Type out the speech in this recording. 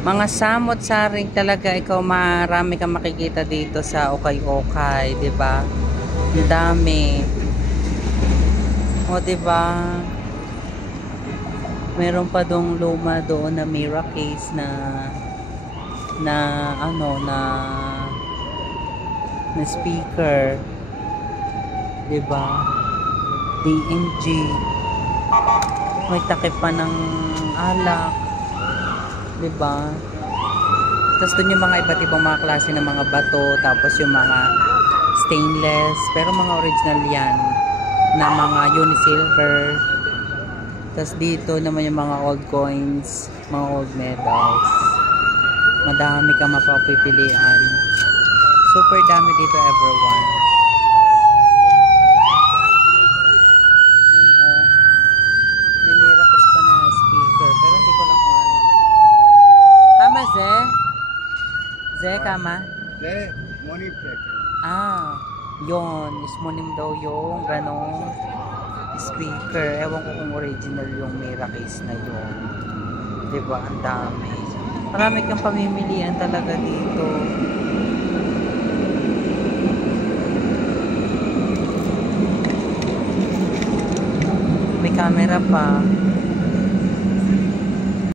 Mga samot-saring talaga ikaw, marami kang makikita dito sa Okay-Okay, 'di ba? Ang dami. O 'di ba? Meron pa dong luma doon na mirror case na ano na speaker, 'di ba? DNG. May takip pa ng alak, 'di ba? Tapos doon yung mga iba't ibang mga klase ng mga bato, tapos yung mga stainless, pero mga original yan na mga uni-silver. Tapos dito naman yung mga old coins, mga old medals. Madami kang mapapipilian. Super dami dito, everyone. Yan oh. May miracles pa na speaker, pero hindi ko lang kung ano. Kama, Ze? Ze, kama? Ze, money plate. Ah, yon, ismonim daw yung ganong speaker. Ewan ko kung original yung miracles na yun. Diba? Ang dami. Marami kang pamimilian talaga dito. May camera pa.